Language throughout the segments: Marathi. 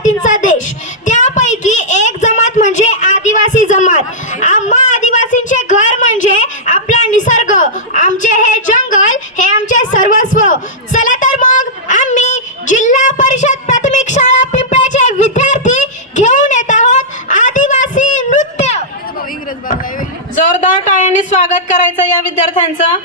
जमातींचा देश. त्यापैकी एक जमात म्हणजे आदिवासी जमात. आम्हा आदिवासींचे घर म्हणजे आपला निसर्ग. आमचे हे जंगल हे आमचे सर्वस्व. चला तर मग आम्ही जिल्हा परिषद प्राथमिक शाळा विद्यार्थी घेऊन येत आहोत आदिवासी नृत्य. जोरदार टाळ्यांनी स्वागत करायचं या विद्यार्थ्यांचं.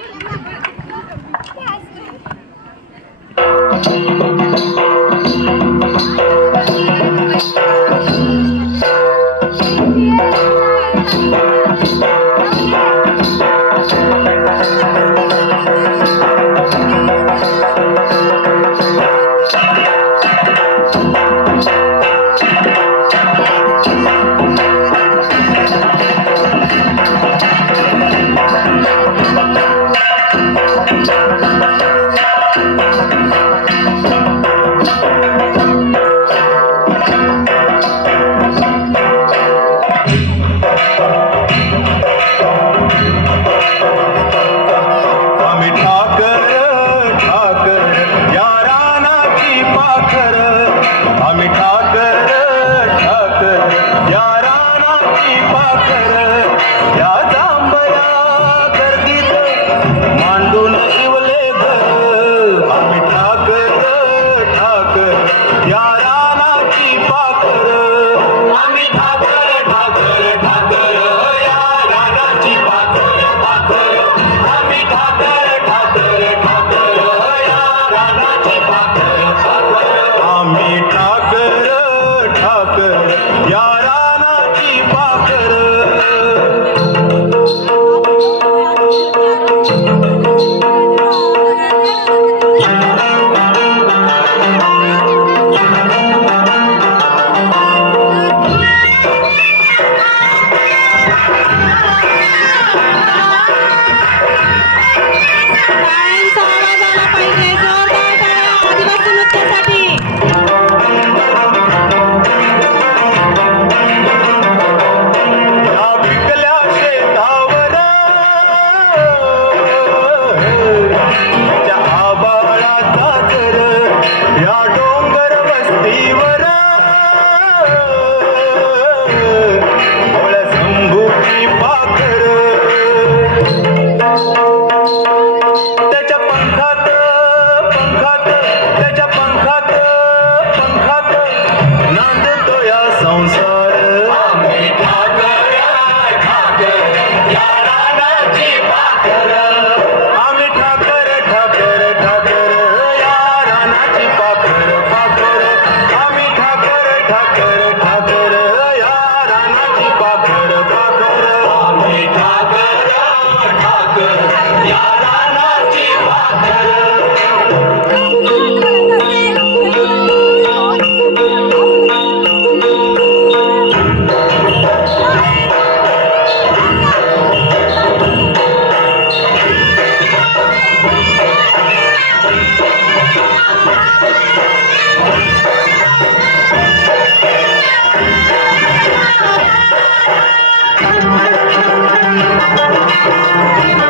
thank